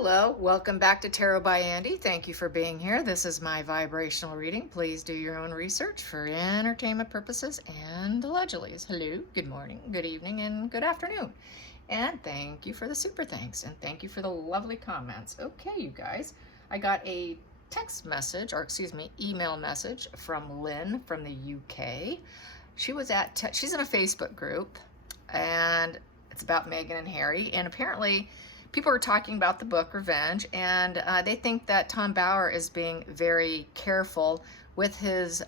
Hello, welcome back to Tarot by Andy. Thank you for being here. This is my vibrational reading. Please do your own research for entertainment purposes and allegedly. Hello, good morning, good evening, and good afternoon. And thank you for the super thanks, and thank you for the lovely comments. Okay, you guys, I got a text message, or excuse me, email message from Lynn from the UK. She's in a Facebook group, and it's about Meghan and Harry, and apparently people are talking about the book Revenge, and they think that Tom Bauer is being very careful with his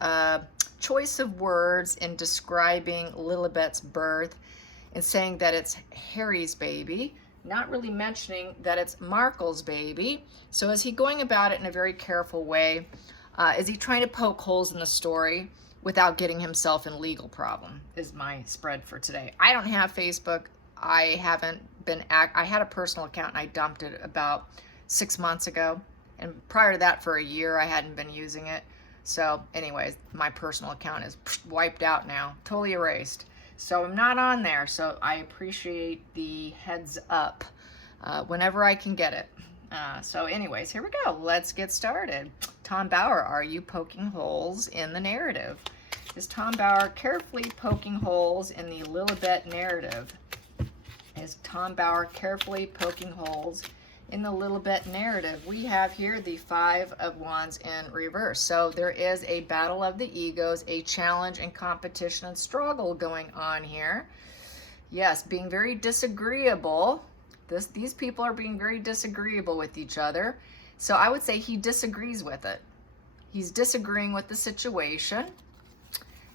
choice of words in describing Lilibet's birth and saying that it's Harry's baby, not really mentioning that it's Markle's baby. So is he going about it in a very careful way? Is he trying to poke holes in the story without getting himself in legal problem, is my spread for today. I don't have Facebook. I had a personal account and I dumped it about 6 months ago. And prior to that, for a year, I hadn't been using it. So anyways, my personal account is wiped out now, totally erased. So I'm not on there. So I appreciate the heads up whenever I can get it. So anyways, here we go. Let's get started. Tom Bauer, are you poking holes in the narrative? Is Tom Bauer carefully poking holes in the Lilibet narrative? Is Tom Bauer carefully poking holes in the Lilibet narrative? We have here the Five of Wands in reverse. So there is a battle of the egos, a challenge and competition and struggle going on here. Yes, being very disagreeable. These people are being very disagreeable with each other. So I would say he disagrees with it. He's disagreeing with the situation.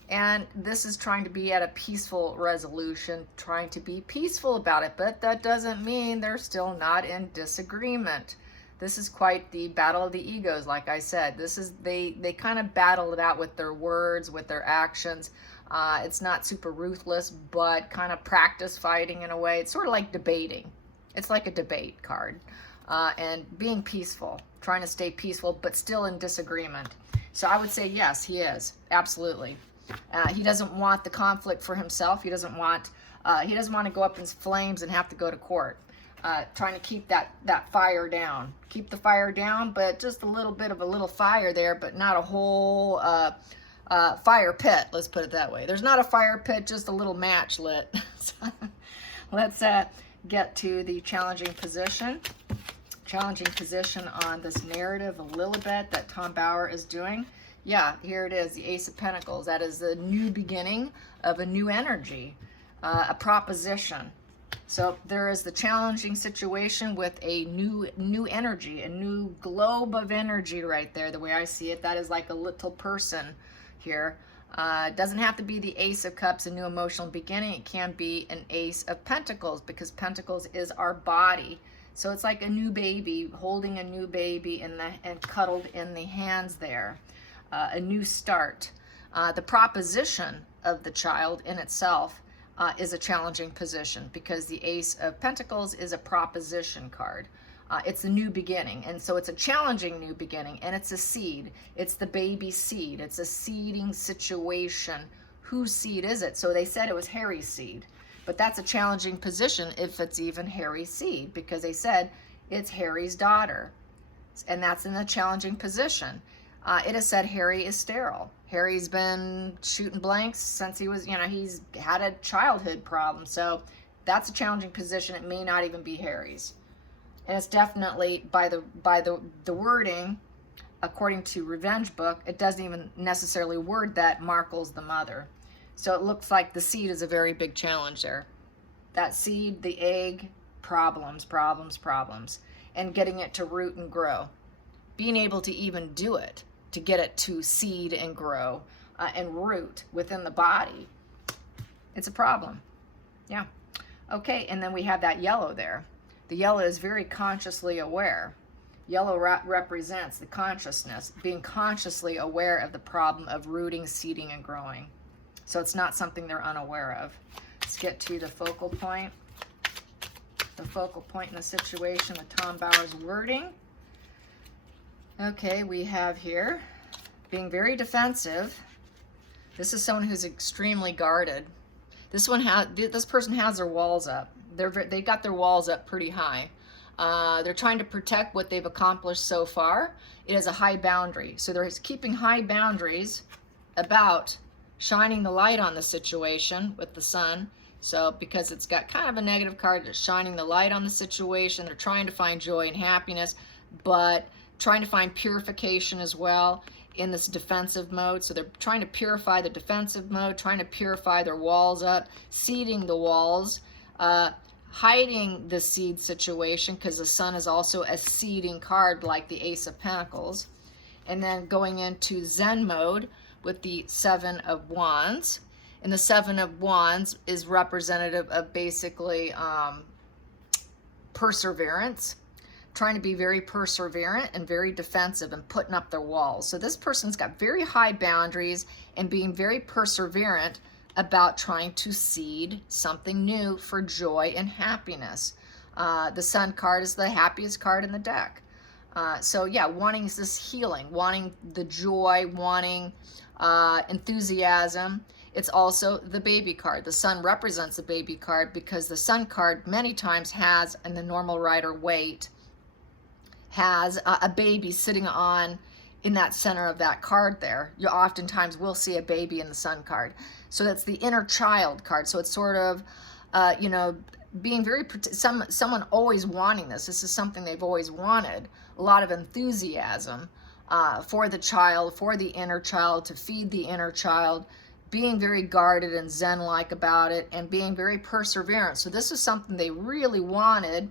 And this is trying to be at a peaceful resolution, trying to be peaceful about it. But that doesn't mean they're still not in disagreement. This is quite the battle of the egos, like I said. They kind of battle it out with their words, with their actions. It's not super ruthless, but kind of practice fighting in a way. It's sort of like debating. It's like a debate card. And being peaceful, trying to stay peaceful, but still in disagreement. So I would say yes, he is. Absolutely. He doesn't want the conflict for himself. He doesn't want to go up in flames and have to go to court. Trying to keep that fire down. Keep the fire down, but just a little bit of a little fire there, but not a whole fire pit. Let's put it that way. There's not a fire pit, just a little match lit. So, let's get to the challenging position. Challenging position on this narrative of Lilibet that Tom Bauer is doing. Yeah, here it is, the Ace of Pentacles. That is the new beginning of a new energy, a proposition. So there is the challenging situation with a new energy, a new globe of energy right there, the way I see it. That is like a little person here. It doesn't have to be the Ace of Cups, a new emotional beginning. It can be an Ace of Pentacles, because Pentacles is our body. So it's like a new baby, holding a new baby and cuddled in the hands there. A new start. The proposition of the child in itself is a challenging position, because the Ace of Pentacles is a proposition card. It's a new beginning, and so it's a challenging new beginning, and it's a seed. It's the baby seed. It's a seeding situation. Whose seed is it? So they said it was Harry's seed, but that's a challenging position if it's even Harry's seed, because they said it's Harry's daughter, and that's in a challenging position. It has said Harry is sterile. Harry's been shooting blanks since he was, he's had a childhood problem. So that's a challenging position. It may not even be Harry's. And it's definitely, by the wording, according to Revenge book, it doesn't even necessarily word that Markle's the mother. So it looks like the seed is a very big challenge there. That seed, the egg, problems. And getting it to root and grow. Being able to even do it, to get it to seed and grow and root within the body. It's a problem. Yeah. Okay, and then we have that yellow there. The yellow is very consciously aware. Yellow represents the consciousness, being consciously aware of the problem of rooting, seeding, and growing. So it's not something they're unaware of. Let's get to the focal point. The focal point in the situation with Tom Bauer's wording. Okay, we have here being very defensive. This is someone who's extremely guarded. This person has their walls up. They got their walls up pretty high. They're trying to protect what they've accomplished so far. It has a high boundary. So they're keeping high boundaries about shining the light on the situation with the sun. So because it's got kind of a negative card, it's shining the light on the situation. They're trying to find joy and happiness, but trying to find purification as well in this defensive mode. So they're trying to purify the defensive mode, trying to purify their walls up, seeding the walls, hiding the seed situation, because the sun is also a seeding card like the Ace of Pentacles. And then going into Zen mode with the Seven of Wands. And the Seven of Wands is representative of basically perseverance, trying to be very perseverant and very defensive and putting up their walls. So this person's got very high boundaries and being very perseverant about trying to seed something new for joy and happiness. The Sun card is the happiest card in the deck. So yeah, wanting this healing, wanting the joy, wanting enthusiasm. It's also the Baby card. The Sun represents the Baby card because the Sun card many times has, in the normal Rider-Waite, has a baby sitting on in that center of that card there. You oftentimes will see a baby in the Sun card. So that's the inner child card. So it's sort of, you know, being very, someone always wanting this. This is something they've always wanted. A lot of enthusiasm for the child, for the inner child, to feed the inner child, being very guarded and Zen-like about it, and being very perseverant. So this is something they really wanted,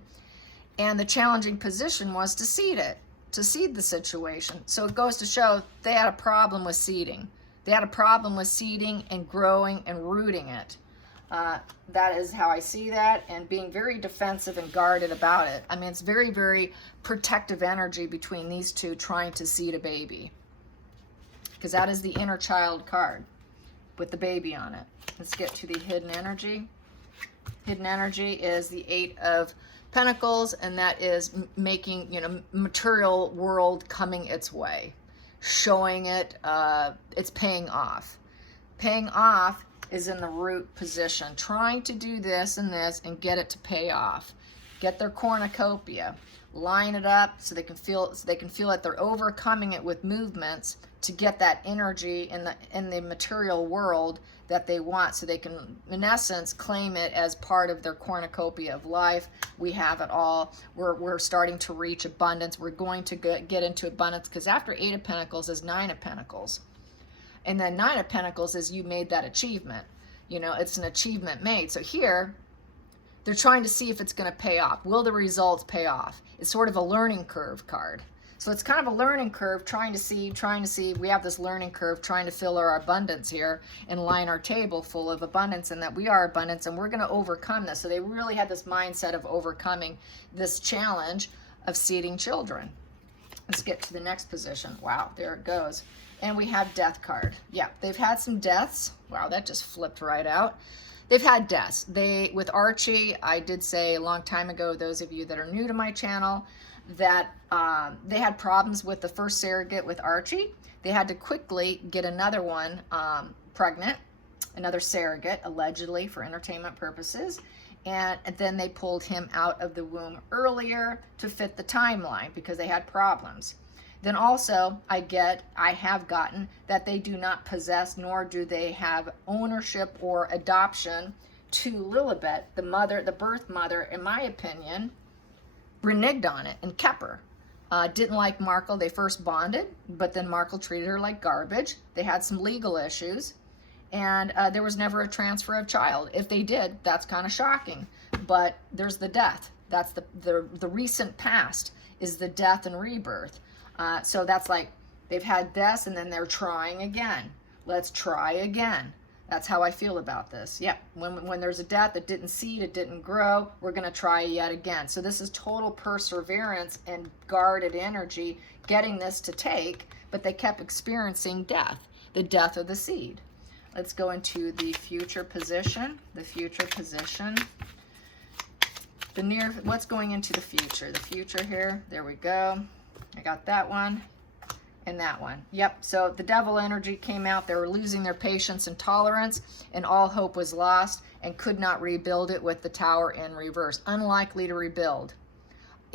and the challenging position was to seed it, to seed the situation. So it goes to show they had a problem with seeding. They had a problem with seeding and growing and rooting it. That is how I see that, and being very defensive and guarded about it. I mean, it's very, very protective energy between these two trying to seed a baby, because that is the inner child card with the baby on it. Let's get to the hidden energy. Hidden energy is the Eight of Pentacles, and that is making, you know, material world coming its way, showing it, it's paying off. Paying off is in the root position, trying to do this and get it to pay off. Get their cornucopia, line it up so they can feel that they're overcoming it with movements to get that energy in the material world that they want, so they can, in essence, claim it as part of their cornucopia of life. We have it all. We're starting to reach abundance. We're going to get into abundance, because after Eight of Pentacles is Nine of Pentacles. And then Nine of Pentacles is you made that achievement. You know, it's an achievement made. So here, they're trying to see if it's going to pay off. Will the results pay off? It's sort of a learning curve card. So it's kind of a learning curve, trying to see. We have this learning curve, trying to fill our abundance here and line our table full of abundance, and that we are abundance, and we're going to overcome this. So they really had this mindset of overcoming this challenge of seeding children. Let's get to the next position. Wow, there it goes. And we have Death card. Yeah, they've had some deaths. Wow, that just flipped right out. They've had deaths. With Archie, I did say a long time ago, those of you that are new to my channel, that they had problems with the first surrogate with Archie. They had to quickly get another one pregnant, another surrogate, allegedly for entertainment purposes. And then they pulled him out of the womb earlier to fit the timeline because they had problems. Then also, I have gotten that they do not possess, nor do they have ownership or adoption to Lilibet, the mother, the birth mother, in my opinion, reneged on it and kept her. Didn't like Markle. They first bonded, but then Markle treated her like garbage. They had some legal issues, and there was never a transfer of child. If they did, that's kind of shocking. But there's the death. That's the recent past is the death and rebirth. So that's like they've had deaths and then they're trying again. Let's try again. That's how I feel about this. Yep, when there's a death that didn't seed, it didn't grow, we're going to try yet again. So this is total perseverance and guarded energy getting this to take, but they kept experiencing death, the death of the seed. Let's go into the future position. The future position. What's going into the future? The future here, there we go. I got that one and that one. Yep, so the devil energy came out. They were losing their patience and tolerance, and all hope was lost, and could not rebuild it with the Tower in reverse. Unlikely to rebuild.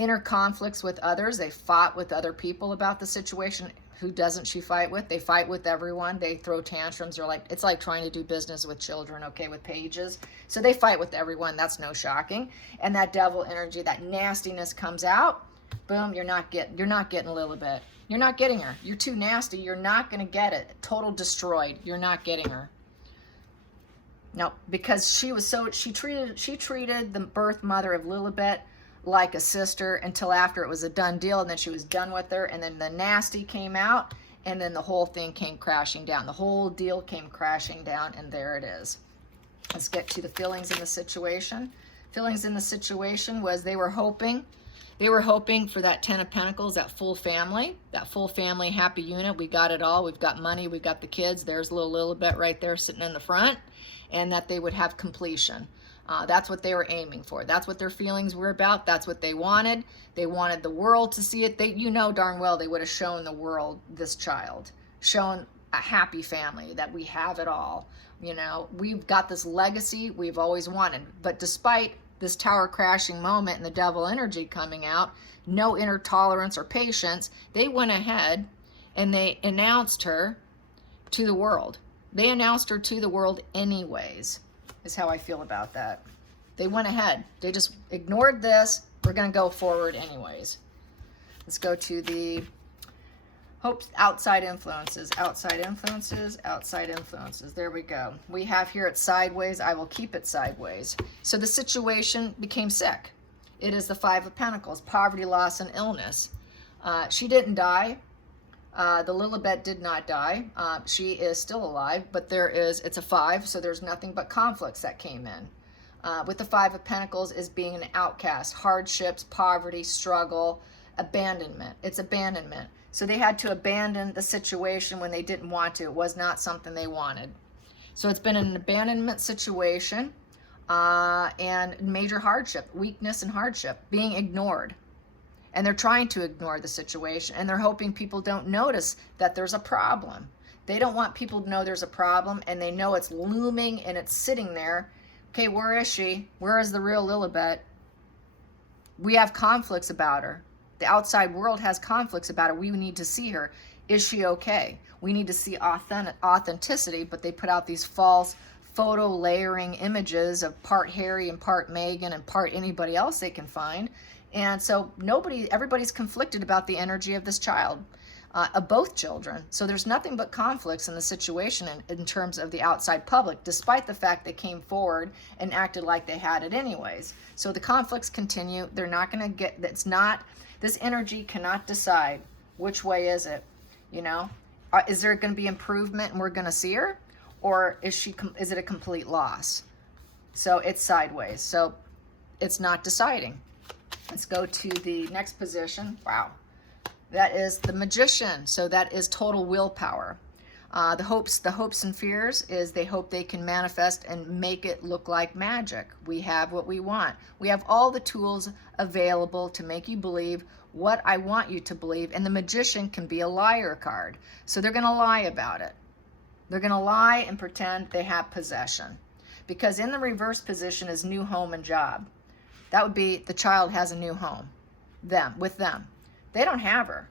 inner conflicts with others. They fought with other people about the situation. Who doesn't she fight with? They fight with everyone. They throw tantrums. Or like, it's like trying to do business with children, okay, with pages. So they fight with everyone. That's no shocking. And that devil energy, that nastiness comes out. Boom, you're not getting Lilibet. You're not getting her. You're too nasty. You're not going to get it. Total destroyed. You're not getting her. No, because she treated the birth mother of Lilibet like a sister until after it was a done deal, and then she was done with her, and then the nasty came out, and then the whole thing came crashing down. The whole deal came crashing down, and there it is. Let's get to the feelings in the situation. Feelings in the situation was they were hoping for that 10 of Pentacles, that full family happy unit. We got it all. We've got money. We've got the kids. There's little Lilibet right there sitting in the front, and that they would have completion. That's what they were aiming for. That's what their feelings were about. That's what they wanted. They wanted the world to see it. You know darn well they would have shown the world this child, shown a happy family, that we have it all. You know, we've got this legacy we've always wanted. But despite this tower crashing moment and the devil energy coming out, no inner tolerance or patience, they went ahead and they announced her to the world. They announced her to the world anyways, is how I feel about that. They went ahead. They just ignored this. We're going to go forward anyways. Let's go to the hopes, outside influences, outside influences, outside influences. There we go. We have here it's sideways. I will keep it sideways. So the situation became sick. It is the 5 of Pentacles, poverty, loss, and illness. She didn't die. The Lilibet did not die. She is still alive, but it's a 5, so there's nothing but conflicts that came in. With the 5 of Pentacles is being an outcast, hardships, poverty, struggle, abandonment. It's abandonment. So they had to abandon the situation when they didn't want to. It was not something they wanted. So it's been an abandonment situation and major hardship, weakness and hardship, being ignored. And they're trying to ignore the situation, and they're hoping people don't notice that there's a problem. They don't want people to know there's a problem, and they know it's looming and it's sitting there. Okay, where is she? Where is the real Lilibet? We have conflicts about her. The outside world has conflicts about her. We need to see her. Is she okay? We need to see authenticity, but they put out these false photo layering images of part Harry and part Meghan and part anybody else they can find. And so everybody's conflicted about the energy of this child, of both children. So there's nothing but conflicts in the situation in terms of the outside public, despite the fact they came forward and acted like they had it anyways. So the conflicts continue. They're not going to get, this energy cannot decide which way is it, you know? Is there going to be improvement and we're going to see her? Or is it a complete loss? So it's sideways. So it's not deciding. Let's go to the next position. Wow. That is the Magician. So that is total willpower. The hopes and fears is they hope they can manifest and make it look like magic. We have what we want. We have all the tools available to make you believe what I want you to believe. And the Magician can be a liar card. So they're going to lie about it. They're going to lie and pretend they have possession. Because in the reverse position is new home and job. That would be the child has a new home. With them. They don't have her.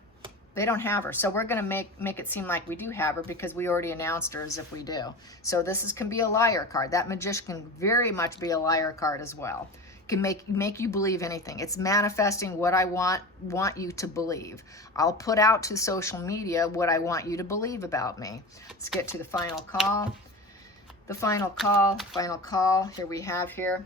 They don't have her. So we're going to make it seem like we do have her because we already announced her as if we do. So this can be a liar card. That Magician can very much be a liar card as well. Can make you believe anything. It's manifesting what I want you to believe. I'll put out to social media what I want you to believe about me. Let's get to the final call. The final call. Here we have here.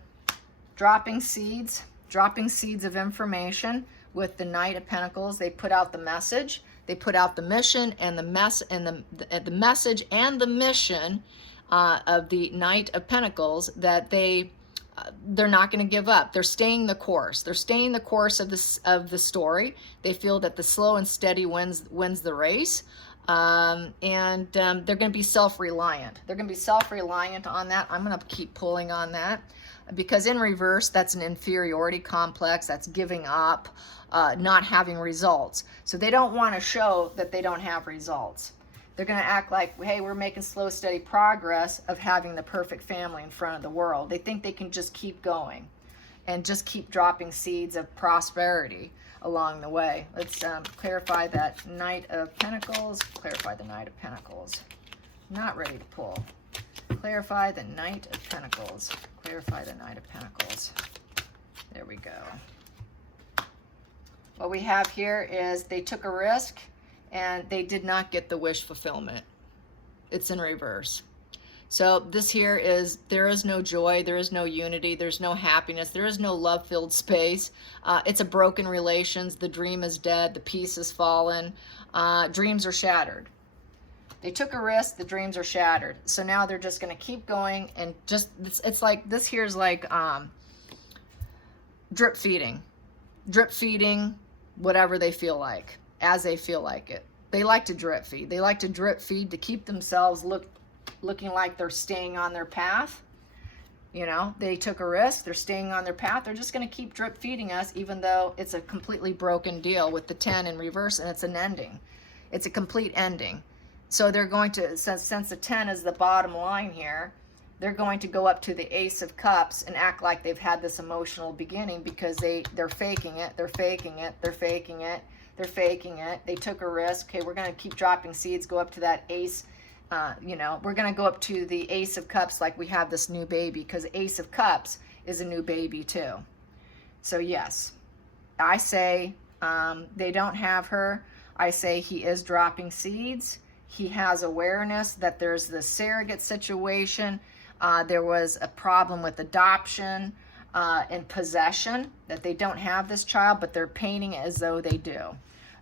Dropping seeds of information with the Knight of Pentacles. They put out the message, they put out the mission and the message and the mission of the Knight of Pentacles that they're not going to give up. They're staying the course. They're staying the course of the story. They feel that the slow and steady wins the race. They're going to be self-reliant. They're going to be self-reliant on that. I'm going to keep pulling on that. Because in reverse, that's an inferiority complex. That's giving up, not having results. So they don't want to show that they don't have results. They're going to act like, hey, we're making slow, steady progress of having the perfect family in front of the world. They think they can just keep going. and just keep dropping seeds of prosperity along the way. Let's clarify that Knight of Pentacles. Clarify the Knight of Pentacles. Not ready to pull. Clarify the Knight of Pentacles. Clarify the Knight of Pentacles. There we go. What we have here is they took a risk and they did not get the wish fulfillment. It's in reverse. So this here is, there is no joy, there is no unity, there's no happiness, there is no love-filled space. It's a broken relations, the dream is dead, the peace is fallen, dreams are shattered. They took a risk, the dreams are shattered. So now they're just gonna keep going and just, it's like, this here's like drip feeding. Drip feeding whatever they feel like, as they feel like it. They like to drip feed. They like to drip feed to keep themselves looking like they're staying on their path. You know, they took a risk, they're staying on their path. They're just going to keep drip feeding us, even though it's a completely broken deal with the 10 in reverse, and it's an ending. It's a complete ending. So they're going to, since the 10 is the bottom line here, they're going to go up to the Ace of Cups and act like they've had this emotional beginning, because they're faking it, they're faking it, they're faking it, they're faking it. They took a risk. Okay, we're going to keep dropping seeds, go up to that Ace. You know, we're going to go up to the Ace of Cups like we have this new baby, because Ace of Cups is a new baby too. So yes, I say they don't have her. I say he is dropping seeds. He has awareness that there's this surrogate situation. There was a problem with adoption and possession, that they don't have this child, but they're painting it as though they do.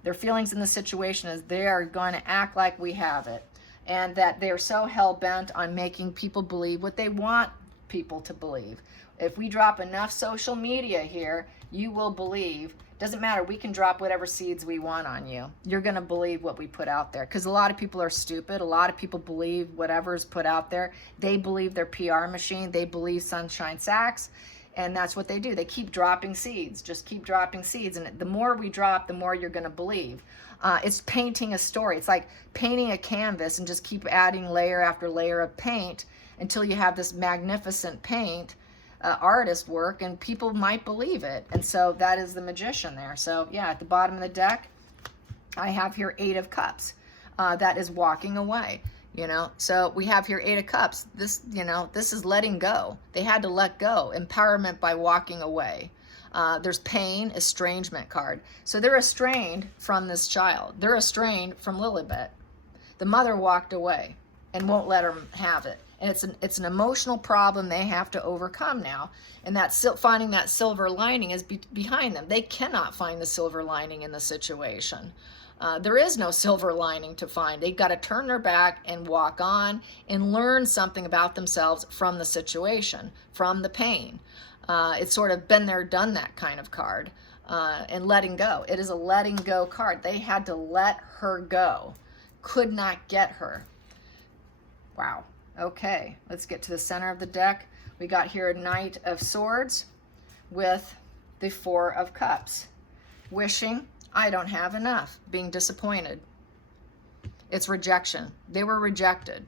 Their feelings in the situation is they are going to act like we have it, and that they're so hell-bent on making people believe what they want people to believe. If we drop enough social media here, you will believe. Doesn't matter, we can drop whatever seeds we want on you. You're going to believe what we put out there, because a lot of people are stupid. A lot of people believe whatever's put out there. They believe their PR machine. They believe Sunshine Sacks, and that's what they do. They keep dropping seeds, just keep dropping seeds, and the more we drop, the more you're going to believe. It's painting a story. It's like painting a canvas and just keep adding layer after layer of paint until you have this magnificent paint artist work, and people might believe it. And so that is the magician there. So yeah, at the bottom of the deck, I have here 8 of Cups. That is walking away. You know, so we have here 8 of Cups. This, you know, this is letting go. They had to let go. Empowerment by walking away. There's pain, estrangement card. So they're estranged from this child. They're estranged from Lilibet. The mother walked away and won't let her have it. And it's an emotional problem they have to overcome now. And that finding that silver lining is behind them. They cannot find the silver lining in the situation. There is no silver lining to find. They've got to turn their back and walk on and learn something about themselves from the situation, from the pain. It's sort of been there, done that kind of card. And letting go. It is a letting go card. They had to let her go. Could not get her. Wow. Okay, let's get to the center of the deck. We got here a Knight of Swords with the 4 of Cups. Wishing, I don't have enough. Being disappointed. It's rejection. They were rejected.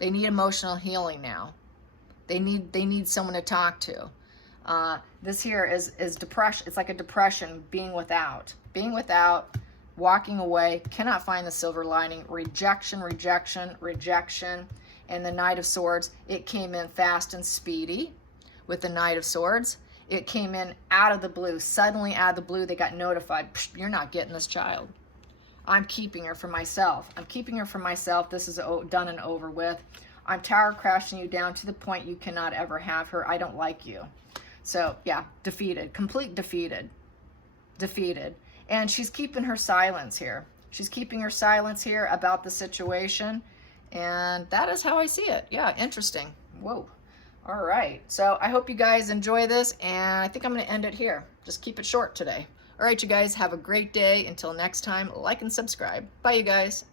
They need emotional healing now. They need someone to talk to. This here is depression. It's like a depression, being without. Being without, walking away, cannot find the silver lining. Rejection, rejection, rejection. And the Knight of Swords, it came in fast and speedy with the Knight of Swords. It came in out of the blue. Suddenly out of the blue, they got notified. You're not getting this child. I'm keeping her for myself. I'm keeping her for myself. This is done and over with. I'm tower crashing you down to the point you cannot ever have her. I don't like you. So yeah, defeated, complete defeated, defeated. And she's keeping her silence here. She's keeping her silence here about the situation. And that is how I see it. Yeah, interesting. Whoa. All right. So I hope you guys enjoy this, and I think I'm going to end it here. Just keep it short today. All right, you guys, have a great day. Until next time, like and subscribe. Bye, you guys.